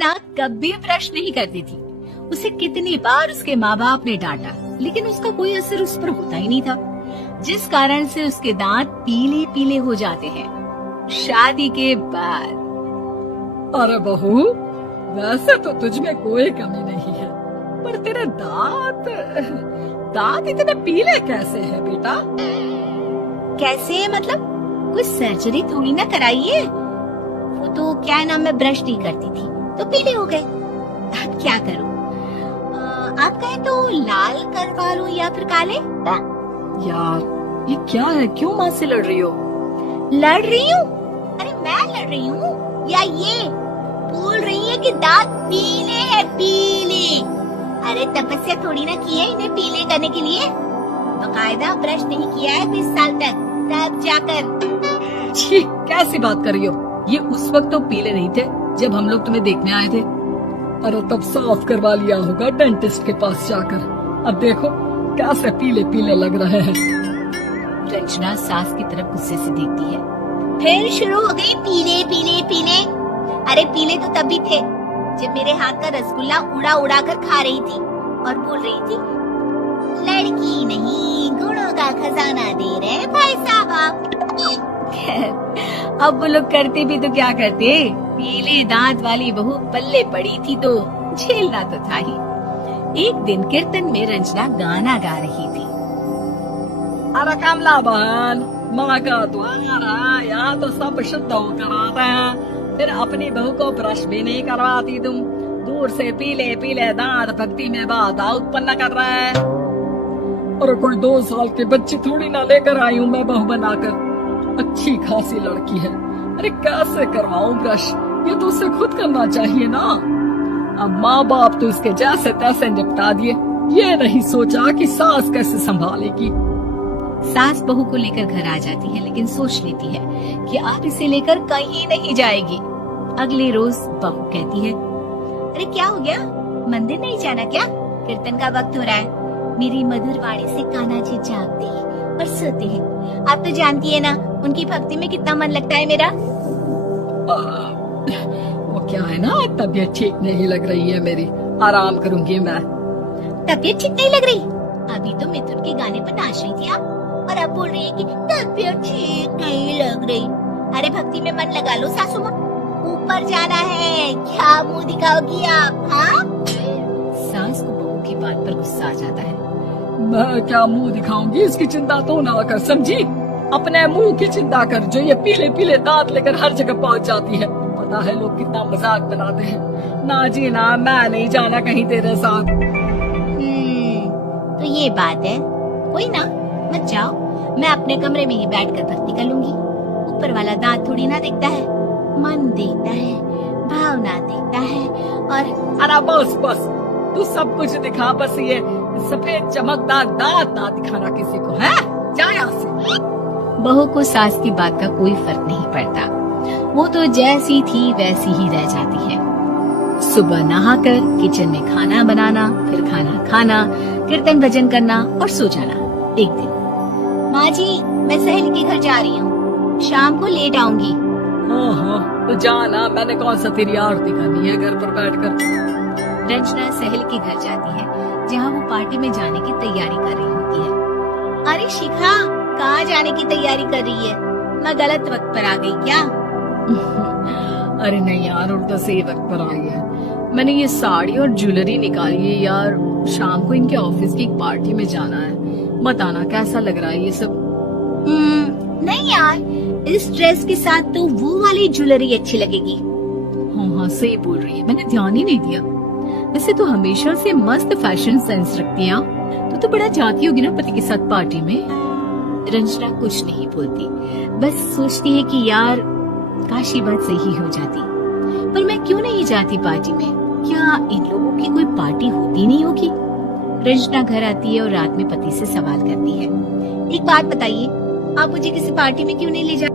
रंजना कभी ब्रश नहीं करती थी। उसे कितनी बार उसके माँ बाप ने डांटा, लेकिन उसका कोई असर उस पर होता ही नहीं था, जिस कारण से उसके दांत पीले पीले हो जाते हैं। शादी के बाद अरे बहू, वैसे तो तुझ में कोई कमी नहीं है, पर तेरे दांत इतने पीले कैसे हैं बेटा? कैसे मतलब? कोई सर्जरी थोड़ी ना कराइए। वो तो क्या नाम, मैं ब्रश नहीं करती थी तो पीले हो गए। अब क्या करूं? आप कहें तो लाल करवा लूं या फिर काले? यार ये क्या है, क्यों माँ से लड़ रही हो? लड़ रही हूँ? अरे मैं लड़ रही हूँ या ये बोल रही है कि दांत पीले हैं, पीले? अरे तपस्या थोड़ी ना की है इन्हें पीले करने के लिए। बकायदा ब्रश नहीं किया है 20 साल तक, तब जाकर। छी, कैसी बात कर रही हो? ये उस वक्त तो पीले नहीं थे जब हम लोग तुम्हें देखने आए थे। अरे तब साफ करवा लिया होगा डेंटिस्ट के पास जाकर। अब देखो कैसे पीले पीले लग रहे हैं। रंजना सास की तरफ गुस्से से देखती है। फिर शुरू हो गई पीले पीले पीले। अरे पीले तो तब भी थे जब मेरे हाथ का रसगुल्ला उड़ा उड़ा कर खा रही थी और बोल रही थी, लड़की नहीं गुणों का खजाना दे रहे भाई साहब। अब वो लोग करते भी तो क्या करते, पीले दांत वाली बहू पल्ले पड़ी थी तो झेलना तो था ही। एक दिन कीर्तन में रंजना गाना गा रही थी। अरे कमला बहन, माँ का द्वार, यहाँ तो सब शुद्ध होकर आते हैं, फिर अपनी बहू को ब्रश भी नहीं करवाती तुम। दूर से पीले पीले दांत भक्ति में बाधा उत्पन्न कर रहा है। और कोई 2 साल के बच्ची थोड़ी ना लेकर आई हूँ मैं बहू बनाकर। अच्छी खासी लड़की है, अरे कैसे करवाऊं ब्रश? ये तो उसे खुद करना चाहिए ना। अब माँ बाप तो इसके जैसे तैसे निपटा दिए, ये नहीं सोचा कि सास कैसे संभालेगी। सास बहू को लेकर घर आ जाती है, लेकिन सोच लेती है कि अब इसे लेकर कहीं नहीं जाएगी। अगले रोज बहू कहती है, अरे क्या हो गया, मंदिर नहीं जाना क्या? कीर्तन का वक्त हो रहा है। मेरी मधुर वाणी से कान्हा जी जागते हैं और सोते हैं। आप तो जानती है ना उनकी भक्ति में कितना मन लगता है मेरा। वो क्या है ना, तबीयत ठीक नहीं लग रही है मेरी, आराम करूंगी मैं। तबीयत ठीक नहीं लग रही? अभी तो मिथुन के गाने पर नाच रही थी आप, और अब बोल रही है कि तबीयत ठीक नहीं लग रही। अरे भक्ति में मन लगा लो सासू माँ, ऊपर जाना है, क्या मुंह दिखाओगी आप? हाँ? सास को बहू की बात पर गुस्सा आ जाता है। मैं क्या मुंह दिखाऊंगी, इसकी चिंता तो ना कर, समझी? अपने मुंह की चिंता कर, जो ये पीले पीले दांत लेकर हर जगह पहुंच जाती है। पता है लोग कितना मजाक बनाते हैं। ना जी ना, मैं नहीं जाना कहीं तेरे साथ। तो ये बात है, कोई ना, मत जाओ, मैं अपने कमरे में ही बैठकर भक्ति कर लूंगी। ऊपर वाला दांत थोड़ी ना देखता है, मन देखता है, भावना देखता है। और अरे बस बस, तू सब कुछ दिखा, बस ये सफेद चमकदार दांत ना दिखाना किसी को, है? जा यहाँ से। बहू को सास की बात का कोई फर्क नहीं पड़ता, वो तो जैसी थी वैसी ही रह जाती है। सुबह नहाकर किचन में खाना बनाना, फिर खाना खाना, कीर्तन भजन करना और सो जाना। एक दिन, माँ जी मैं सहेली के घर जा रही हूँ, शाम को लेट आऊंगी। हाँ, तो जाना, मैंने कौन सा तेरी आरती करनी है घर पर बैठकर। रंजना सहेली के घर जाती है, जहाँ वो पार्टी में जाने की तैयारी कर रही होती है। अरे शिखा, कहाँ जाने की तैयारी कर रही है? मैं गलत वक्त पर आ गई क्या? अरे नहीं यार, उल्टा सही वक्त पर आई है। मैंने ये साड़ी और ज्वेलरी निकाली है यार, शाम को इनके ऑफिस की एक पार्टी में जाना है। बताना कैसा लग रहा है ये सब? नहीं यार, इस ड्रेस के साथ तो वो वाली ज्वेलरी अच्छी लगेगी। हाँ सही बोल रही है, मैंने ध्यान ही नहीं दिया। वैसे तो हमेशा से मस्त फैशन सेंस रखती है। तो बड़ा जाती होगी ना पति के साथ पार्टी में। रंजना कुछ नहीं बोलती, बस सोचती है कि यार काश ये बात सही हो जाती, पर मैं क्यों नहीं जाती पार्टी में? क्या इन लोगों की कोई पार्टी होती नहीं होगी? रंजना घर आती है और रात में पति से सवाल करती है, एक बात बताइए, आप मुझे किसी पार्टी में क्यों नहीं ले जा